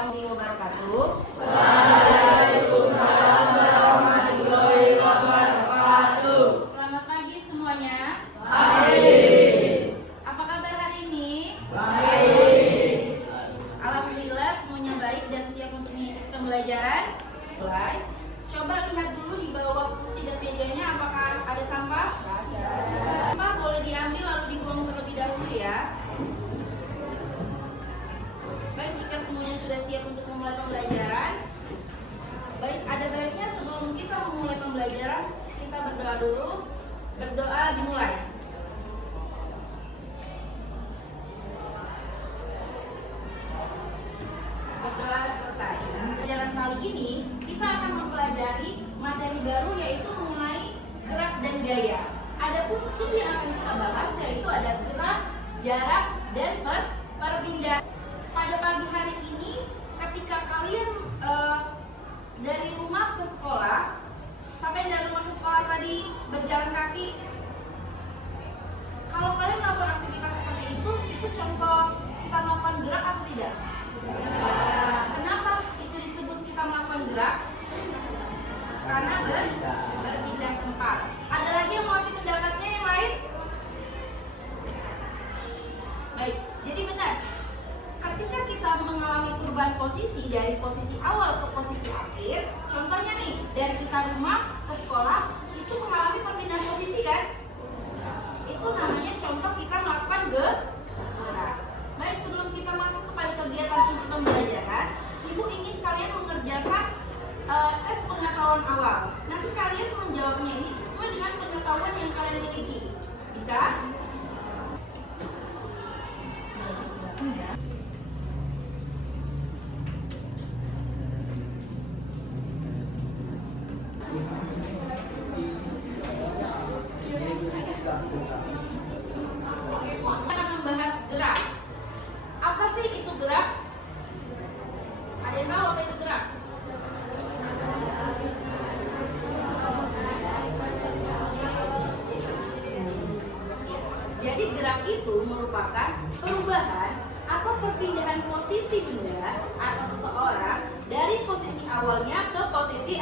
Assalamualaikum wabarakatuh. Waalaikumsalam warahmatullahi wabarakatuh. Selamat pagi semuanya. Baik. Apa kabar hari ini? Baik. Alhamdulillah semuanya baik dan siap untuk mengikuti pembelajaran. Mulai. Coba lihat dulu di bawah kursi dan mejanya apakah ada sampah? Ada. Sampah boleh diambil lalu dibuang terlebih dahulu ya. Baik, jika semuanya sudah siap untuk memulai pembelajaran, baik, ada baiknya sebelum kita memulai pembelajaran, kita berdoa dulu. Berdoa dimulai. Berdoa selesai. Pembelajaran kali ini, kita akan mempelajari materi baru yaitu mengenai gerak dan gaya. Adapun sub yang akan kita bahas yaitu ada gerak, jarak, dan perpindahan. Pada pagi hari ini, ketika kalian dari rumah ke sekolah, sampai dari rumah ke sekolah tadi berjalan kaki, kalau kalian melakukan aktivitas seperti itu contoh kita melakukan gerak atau tidak? Kenapa itu disebut kita melakukan gerak? Karena berpindah tempat. Ada lagi yang masih pendapatnya yang lain? Baik, jadi benar. Ketika kita mengalami perubahan posisi dari posisi awal ke posisi akhir, contohnya nih, dari kita rumah ke sekolah, itu mengalami perpindahan posisi kan? Itu namanya contoh kita melakukan gerak. Baik, sebelum kita masuk kepada kegiatan untuk pembelajaran, Ibu ingin kalian mengerjakan tes pengetahuan awal. Nanti kalian menjawabnya ini sesuai dengan pengetahuan yang kalian miliki. Bisa? Kita akan membahas gerak. Apa sih itu gerak? Ada yang tahu apa itu gerak? Jadi gerak itu merupakan perubahan atau perpindahan posisi benda atau seseorang dari posisi awalnya ke posisi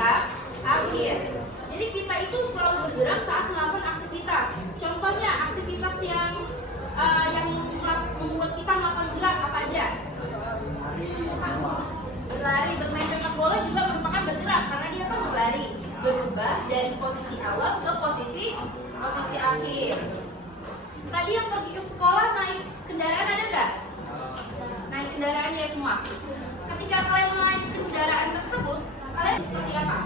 akhir. Jadi kita itu selalu bergerak saat melakukan aktivitas. Contohnya aktivitas yang membuat kita melakukan gerak apa aja? Berlari, bermain sepak bola juga merupakan bergerak karena dia kan berlari, berubah dari posisi awal ke posisi akhir. Tadi yang pergi ke sekolah naik kendaraan ada nggak? Naik kendaraannya ya semua. Ketika kalian naik kendaraan tersebut, kalian seperti apa?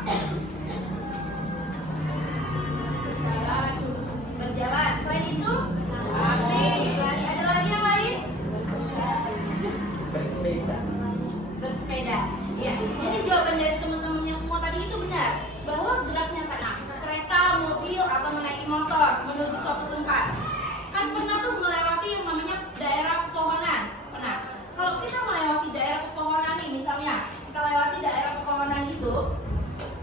Berjalan. Selain itu, berlari. Ada lagi yang lain? Bersepeda. Ya. Jadi jawaban dari teman-temannya semua tadi itu benar bahwa geraknya kereta, mobil atau menaiki motor menuju suatu tempat. Kan pernah tuh melewati yang namanya daerah pepohonan. Pernah. Kalau kita melewati daerah pepohonan nih, misalnya kita lewati daerah pepohonan itu,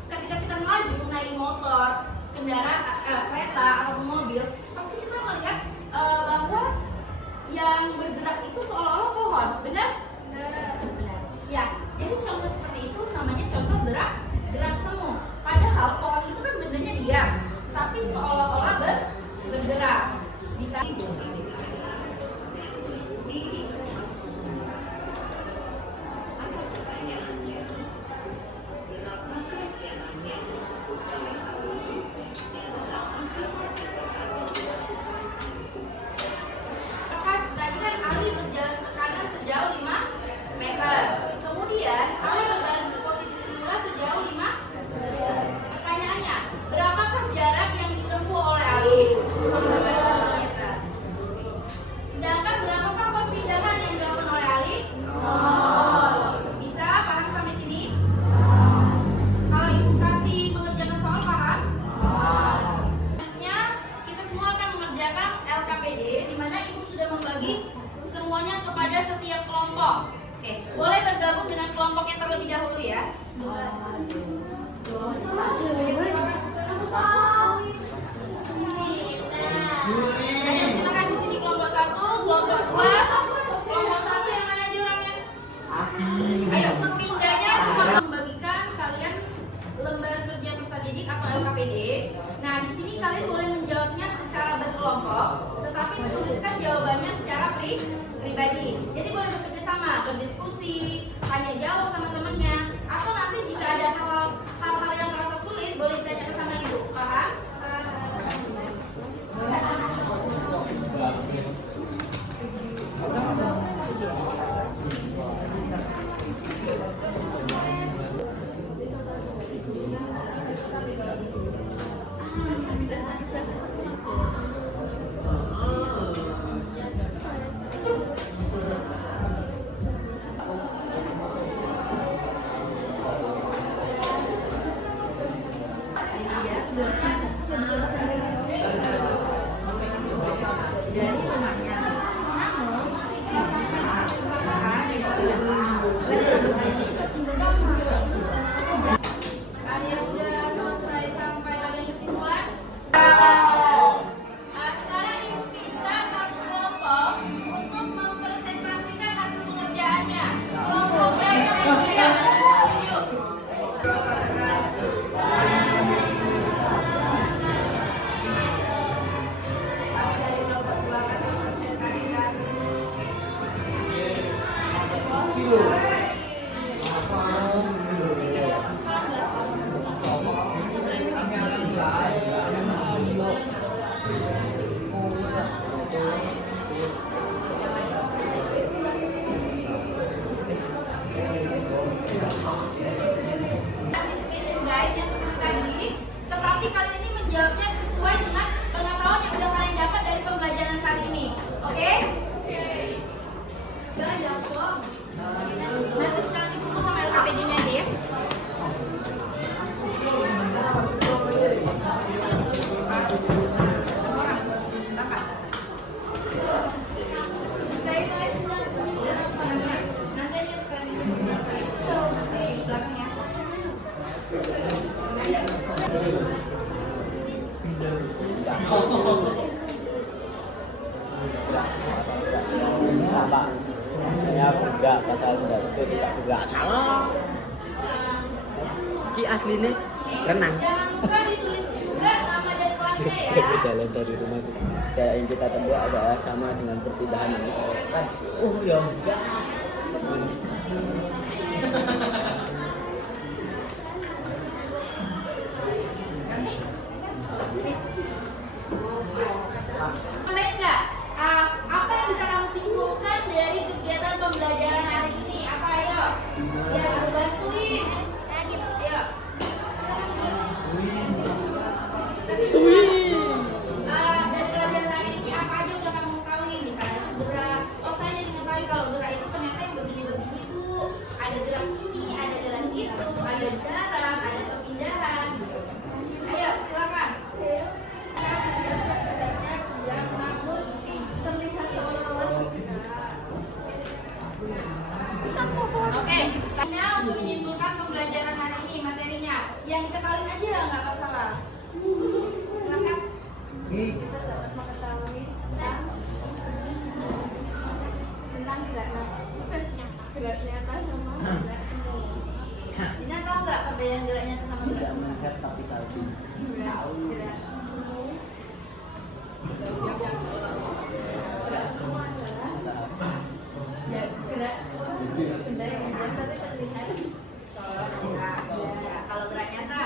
ketika kita melaju naik motor, kendaraan, kereta atau mobil, pasti kita melihat bahwa yang bergerak itu seolah-olah pohon, benar? Benar. Ya, jadi contoh seperti itu namanya contoh gerak semu. Padahal pohon itu kan bendanya diam, tapi seolah-olah bergerak. Bisa. Tadi kan Ali berjalan ke kanan sejauh 5 meter. Kemudian Ali berbalik ke posisi semula sejauh 5 meter. Pertanyaannya, berapakah jarak yang ditempuh oleh Ali? 2 meter. Sedangkan berapakah perpindahan yang dilakukan oleh Ali? 0. Bisa paham sampai sini? Kalau Ibu kasih mengerjakan soal paham? Selanjutnya kita semua akan mengerjakan LKPD, di mana Ibu sudah membagi semuanya kepada setiap kelompok. Oke, boleh bergabung dengan kelompok yang terlebih dahulu ya. Ayo silakan di sini kelompok 1, kelompok 2, kelompok 1 yang mana aja orangnya? Ayo. jawabannya secara pribadi. Jadi boleh bekerja sama, berdiskusi, tanya jawab sama temennya, atau nanti jika ada hal-hal yang merasa sulit boleh ditanyakan sama ibu. Paham? Kalian udah selesai sampai bagian kesimpulan? Sekarang ibu minta satu kelompok untuk mempresentasikan hasil pengerjaannya. Kelompoknya yang bersiap. Yuk. Dari kelompok dua akan mempresentasikan anticipation guide yang seperti tadi, tetapi kali ini menjawabnya sesuai dengan pengetahuan yang udah kalian dapat dari pembelajaran kali ini. Oke? Nanti sekalian dikumpul sama LKPD-nya aja ya. Nanti aja sekalian di belakang ya. Pak, ya enggak pasal enggak itu tidak salah. Ki asli nih renang. Jangan lupa ditulis juga nama dan kelasnya ya. Berjalan dari rumah saya yang kita temui adalah sama dengan perpindahan ini. Oh ya enggak. Boleh nggak? Apa yang bisa kamu simpulkan dari kegiatan pembelajaran hari ini? Apa ayo? Ya, aku bantuin. Ayo. Dari pelajaran hari ini apa aja udah kamu ketahui? Misalnya gerak. Oh, saya jadi mengetahui kalau gerak itu ternyata yang begini-begini Bu. Ada gerak ini, ada gerak itu, ada jarak, ada perpindahan. Ayo, silakan. Oke, karena untuk menyimpulkan pembelajaran hari ini materinya, yang diketahui aja nggak masalah. Silakan. Kita dapat mengetahui tentang gerak nyata sama gerak semu. Dina tahu nggak perbedaan gerak nyata sama gerak Tidak semu? menghadap tapi salju. Gerak semu. Ya, gerak benda yang dibuat tapi terlihat. Kalau gerak nyata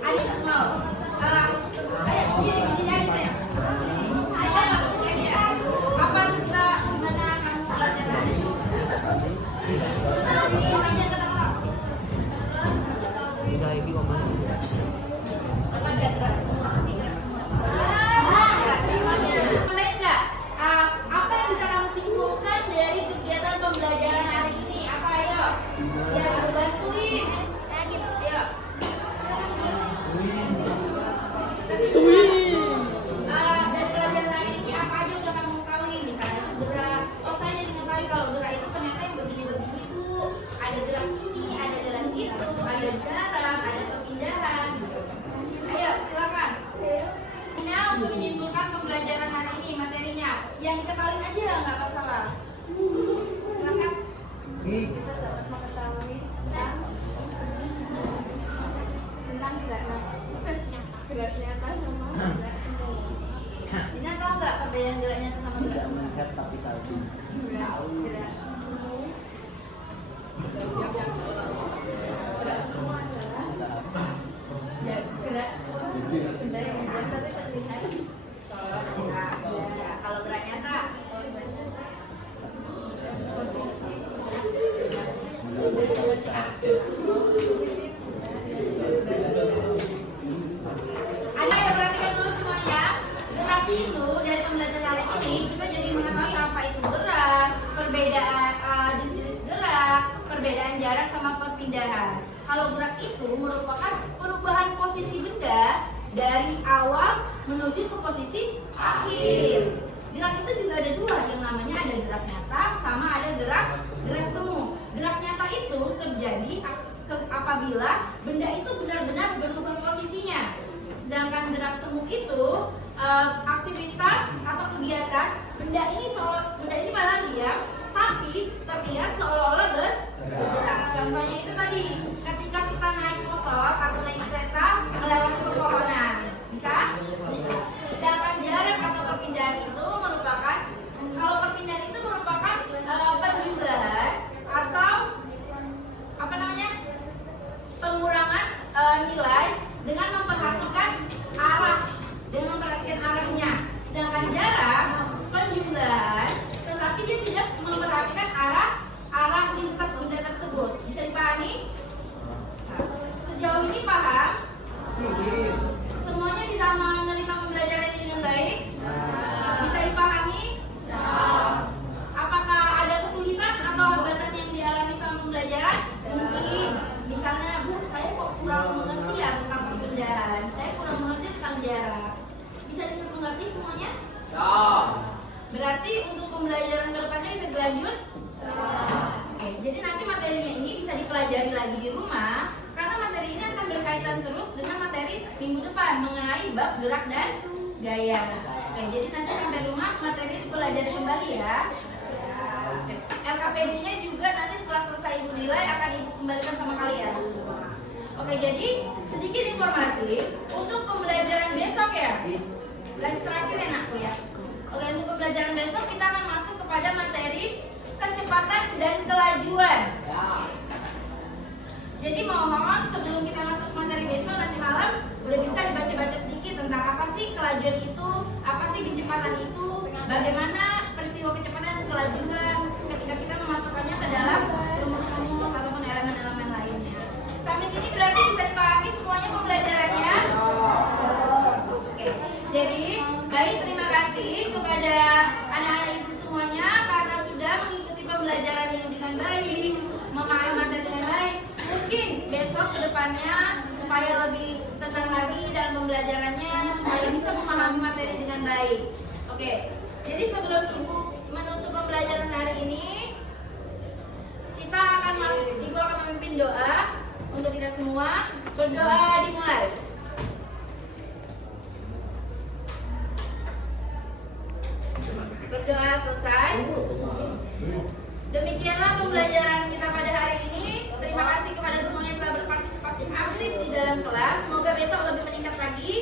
Adik mau ayo gini aja sayang. Apa kita gimana kamu pelajarannya? Aja ketawa. Udah ini omong. Apa dia keras semua sih keras semua. Boleh nggak? Apa yang bisa kamu simpulkan dari kegiatan pembelajaran hari ini? Apa ayo? Ya, aku bantuin. Ayo. Dari pelajaran hari ini apa aja udah kamu ketahui? Misalnya gerak. Oh, saya jadi mengetahui kalau gerak itu ternyata yang begini-begini Bu. Ada gerak ini, ada gerak itu, ada jarak, ada perpindahan. Ayo, silakan. Nah, untuk menyimpulkan pembelajaran hari ini materinya, yang diketahui aja nggak masalah. Silakan. Kita dapat mengetahui kan gerak nyata sama gerak semu. Dina tahu nggak perbedaan gerak nyata sama gerak Tidak semu? melihat tapi salju. Gerak semu. Gerak semu adalah gerak benda yang dibuat tapi terlihat. Kalau gerak nyata Ada yang perhatikan dulu semuanya. Gerak itu dari pembelajaran hari ini kita jadi mengetahui apa itu gerak, perbedaan jenis gerak, perbedaan jarak sama perpindahan. Kalau gerak itu merupakan perubahan posisi benda dari awal menuju ke posisi akhir. Gerak itu juga ada dua, yang namanya ada gerak nyata sama ada gerak semu. Gerak nyata itu terjadi apabila benda itu benar-benar berubah posisinya. Sedangkan gerak semu itu aktivitas atau kegiatan benda ini malah diam, tapi terlihat seolah-olah bergerak. Contohnya itu tadi, ketika kita naik motor atau naik kereta melewati pepohonan, bisa? Sedangkan jarak atau perpindahan itu merupakan, kalau perpindahan itu merupakan penjumlahan atau apa namanya, pengurangan nilai dengan memperhatikan arahnya. Sedangkan jarak penjumlahan, tetapi dia tidak memperhatikan arah lintas benda tersebut. Bisa dipahami? Nah, sejauh ini paham? Semuanya bisa menerima pembelajaran ini dengan baik? Bisa dipahami? Apakah ada kesulitan atau hambatan yang dialami selama pembelajaran? Mungkin, misalnya, Bu, saya kok kurang mengerti ya tentang perpindahan, saya kurang mengerti tentang jarak. Bisa dimengerti semuanya? Berarti untuk pembelajaran kedepannya bisa dilanjut? Oke, jadi nanti materinya ini bisa dipelajari lagi di rumah, karena materi ini akan berkaitan terus dengan materi minggu depan mengenai bab gerak dan gaya. Oke, jadi nanti sampai rumah materi dipelajari kembali ya. LKPD-nya juga nanti setelah selesai ibu nilai akan ibu kembalikan sama kalian. Oke, jadi sedikit informasi untuk pembelajaran besok ya. Slide terakhir ya nakku ya. Oke, untuk pembelajaran besok kita akan masuk kepada materi kecepatan dan kelajuan. Jadi mohon sebelum kita masuk ke materi besok nanti malam udah bisa dibaca-baca sedikit tentang apa sih kelajuan itu, apa sih kecepatan itu, bagaimana peristiwa kecepatan dan kelajuan ketika kita memasukkannya ke dalam rumus-rumus ataupun elemen-elemen lainnya. Sampai sini berarti bisa dipahami semuanya pembelajarannya? Oke, jadi baik, terima kasih kepada anak-anak ibu semuanya karena sudah mengikuti pembelajaran ini dengan baik, memahami materi dengan baik. Mungkin besok kedepannya supaya lebih tenang lagi dalam pembelajarannya, supaya bisa memahami materi dengan baik. Oke, jadi sebelum ibu menutup pembelajaran hari ini, ibu akan memimpin doa untuk kita semua. Berdoa dimulai. Berdoa selesai. Demikianlah pembelajaran kita pada hari ini. Terima kasih kepada semuanya yang telah berpartisipasi aktif di dalam kelas. Semoga besok lebih meningkat lagi.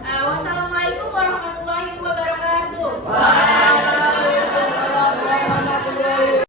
Wassalamualaikum warahmatullahi wabarakatuh.